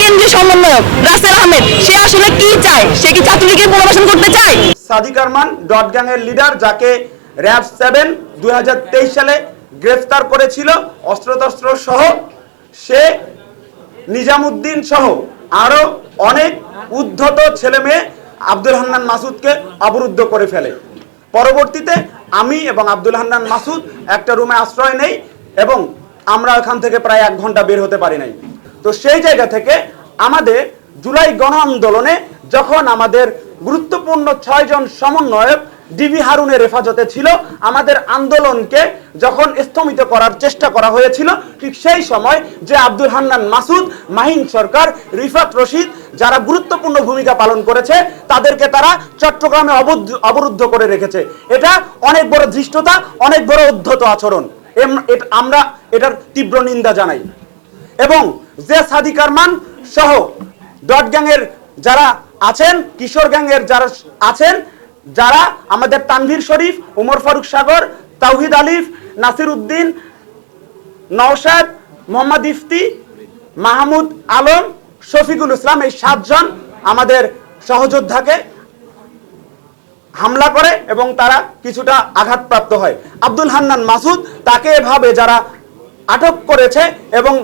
কেন্দ্রীয় সমন্বয়ক রাসেল আহমেদ, সে আসলে কি চায়? সে কি ছাত্রলীগকে পুনর্বাসন করতে চায়? সাদিক আরমান ডট গ্যাং এর লিডার, যাকে র্যাব সেভেন দুই সালে গ্রেফতার করেছিল, অস্ত্রতস্ত্র সহ, সে নিজামুদ্দিন সহ আরও অনেক উদ্ধত ছেলে মেয়ে আব্দুল হান্নান মাসুদকে অবরুদ্ধ করে ফেলে। পরবর্তীতে আমি এবং আব্দুল হান্নান মাসুদ একটা রুমে আশ্রয় নেই এবং আমরা ওখান থেকে প্রায় এক ঘণ্টা বের হতে পারি নাই। তো সেই জায়গা থেকে আমাদের জুলাই গণ আন্দোলনে যখন আমাদের গুরুত্বপূর্ণ ছয়জন সমন্বয়ক ডিবি হারুনের হেফাজতে ছিল, আমাদের আন্দোলনকে যখন স্থমিত করার চেষ্টা করা হয়েছিল, ঠিক সেই সময় যে আব্দুল হান্নান মাসুদ, মাহিন সরকার, রিফাত রশিদ, যারা গুরুত্বপূর্ণ ভূমিকা পালন করেছে, তাদেরকে তারা চট্টগ্রামে অবরুদ্ধ করে রেখেছে। এটা অনেক বড় ধৃষ্টতা, অনেক বড় উদ্ধত আচরণ। আমরা এটার তীব্র নিন্দা জানাই। এবং যে সাদিক আরমান সহ ডট গ্যাংয়ের যারা আছেন, কিশোর গ্যাংয়ের যারা আছেন, যারা আমাদের তানভীর শরীফ, উমর ফারুক সাগর, তাওহিদ আলিফ, নাসির উদ্দিন, নওশাদ, মোহাম্মদ ইফতি, মাহমুদ আলম, শফিকুল ইসলাম এই সাতজন আমাদের সহযোদ্ধাকে হামলা করে এবং তারা কিছুটা আঘাতপ্রাপ্ত হয়। আব্দুল হান্নান মাসুদ তাকে এভাবে যারা আটক করেছে এবং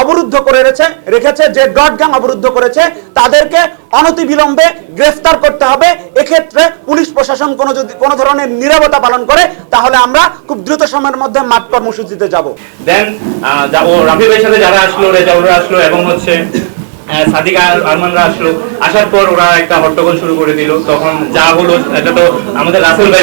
অবরুদ্ধ করে রেখেছে রেখেছে যে ডট গ্যাং অবরুদ্ধ করেছে, তাদেরকে অনতিবিলম্বে গ্রেফতার করতে হবে। এক্ষেত্রে পুলিশ প্রশাসন কোনো যদি, কোনো ধরনের নিরাপত্তা পালন করে, তাহলে আমরা খুব দ্রুত সময়ের মধ্যে মাঠ কর্মসূচিতে যাব। দেন রাফি ভাইয়ের সাথে যারা আসলো, রেজাউলরা আসলো এবং হচ্ছে সাদিক আর- আরমানরা আসলো। আসার পর ওরা একটা হট্টগোল শুরু করে দিল। তখন যা হলো, এটা তো আমাদের রাসেল ভাই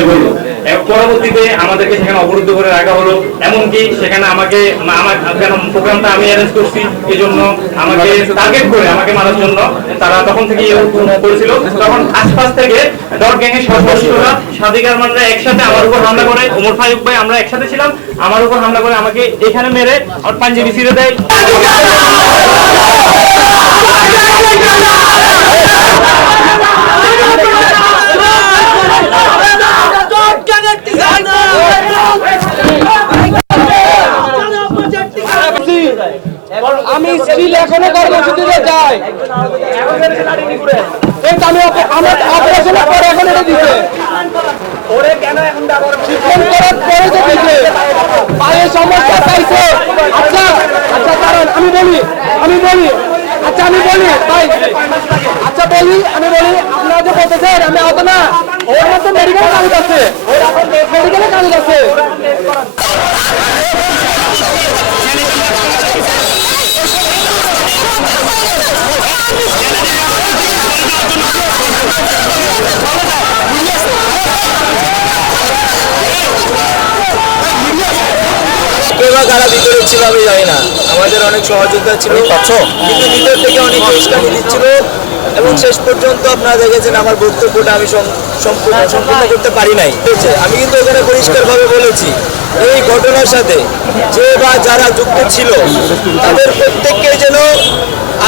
পরবর্তীতে আমাদেরকে সেখানে অবরুদ্ধ করে রাখা হলো। এমনকি সেখানে আমাকে আমার কেন প্রোগ্রামটা আমি অ্যারেঞ্জ করছি এই জন্য আমাকে টার্গেট করে, আমাকে মারার জন্য। তারা তখন থেকে করেছিল। তখন আশপাশ থেকে ডট সদস্যরা সাদিক, আরমানরা একসাথে আমার উপর হামলা করে, ওমর ফারুক ভাই আমরা একসাথে ছিলাম। আমার উপর হামলা করে আমাকে এখানে মেরে আমার পাঞ্জাবি ছিঁড়ে দেয়। আমি স্টিল এখনও কর্মসূচিতে যাই। আমি আমার অপারেশনের পরে এখন এটা দিছে ট্রিটমেন্ট করার পরে তো দিছে পায়ে সমস্যা পাইছে। আচ্ছা আচ্ছা কারণ আমি বলি আমি বলি আচ্ছা আমি বলি ভাই আচ্ছা বলি আমি বলি আপনারা যে বলতেছেন আমি আহত না। ওর মধ্যে মেডিকেল কাগজ আছে। মেডিকেলের কাগজ আছে। বা কারা ভিতরে ছিল আমি জানি না। আমাদের অনেক সহযোগিতা ছিল। কিন্তু ভিতর থেকে অনেক উস্কানি দিচ্ছিল। এবং শেষ পর্যন্ত আপনারা দেখেছেন আমার বক্তব্যটা আমি সম্পূর্ণ সম্পূর্ণ করতে পারি নাই। ঠিক আছে? আমি কিন্তু এখানে পরিষ্কারভাবে বলেছি এই ঘটনার সাথে যে বা যারা যুক্ত ছিল তাদের প্রত্যেককে যেন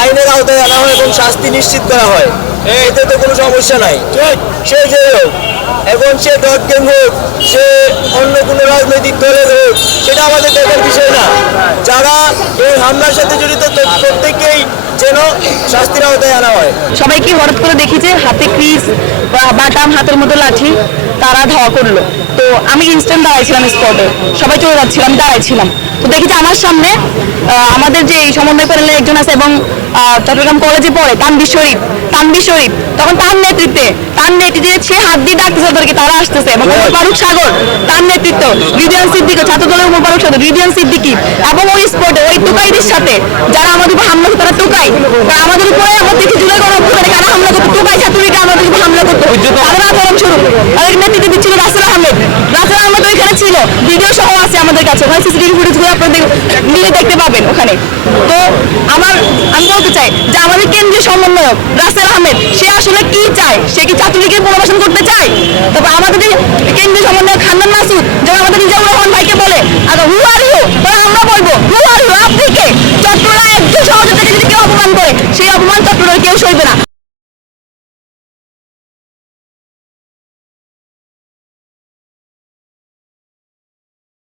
আইনের আওতায় আনা হয় এবং শাস্তি নিশ্চিত করা হয়। এতে তো কোনো সমস্যা নাই। সে যে এখন সে ডট গেম হোক, সে অন্য কোনো রাজনৈতিক দলের হোক, সেটা আমাদের দেখার বিষয় না। যারা এই হামলার সাথে জড়িত, তো প্রত্যেককেই যেন শাস্তির আওতায় আনা হয়। সবাইকে হঠাৎ করে দেখি যে হাতে ক্রিজ বা বাটাম হাতের মতো লাঠি, তারা ধাওয়া করল। তো আমি ইনস্ট্যান্ট দাঁড়াইছিলাম স্পটে সবাই চলে যাচ্ছিলাম দাঁড়াইছিলাম। তো দেখি যে আমার সামনে আমাদের যে এই সমন্বয় প্যানেলের একজন আছে এবং চট্টগ্রাম কলেজে পড়ে তানবি শরীফ তানবি শরীফ। তখন তার নেতৃত্বে তার নেতৃত্বে সে হাত দিয়ে ডাকতেছে ওদেরকে তারা আসতেছে। এবং ওমর ফারুক সাগর তার নেতৃত্ব রিদিয়ান সিদ্দিক ছাত্র দলের উমর ফারুক সাগর রিদিয়ান সিদ্দিকি এবং ওই স্পটে ওই টুকাইদের সাথে যারা আমাদের উপর হামলা তারা টুকাই কারণ আমাদের উপরে আমরা দেখি জুলাই কারা ঠিক আছে। ওখানে সিসিটিভি ফুটেজগুলো আপনাদের নিয়ে দেখতে পাবেন ওখানে। তো আমার, আমি বলতে চাই যে আমাদের কেন্দ্রীয় সমন্বয়ক রাসেল আহমেদ, সে আসলে কি চায়? সে কি ছাত্রলীগের পুনর্বাসন করতে চায়? তারপর আমাদের কেন্দ্রীয় সমন্বয়ক খান্দান মাসুদ যখন আমাদের নিজামুর রহমান ভাইকে বলে আগে হু আর হু আমরা বলব হু আর হু আপনি কে? চট্টগ্রাম একজন সহযোগিতা যদি কেউ অপমান করে, সেই অপমান চট্টগ্রাম কেউ সইবে না।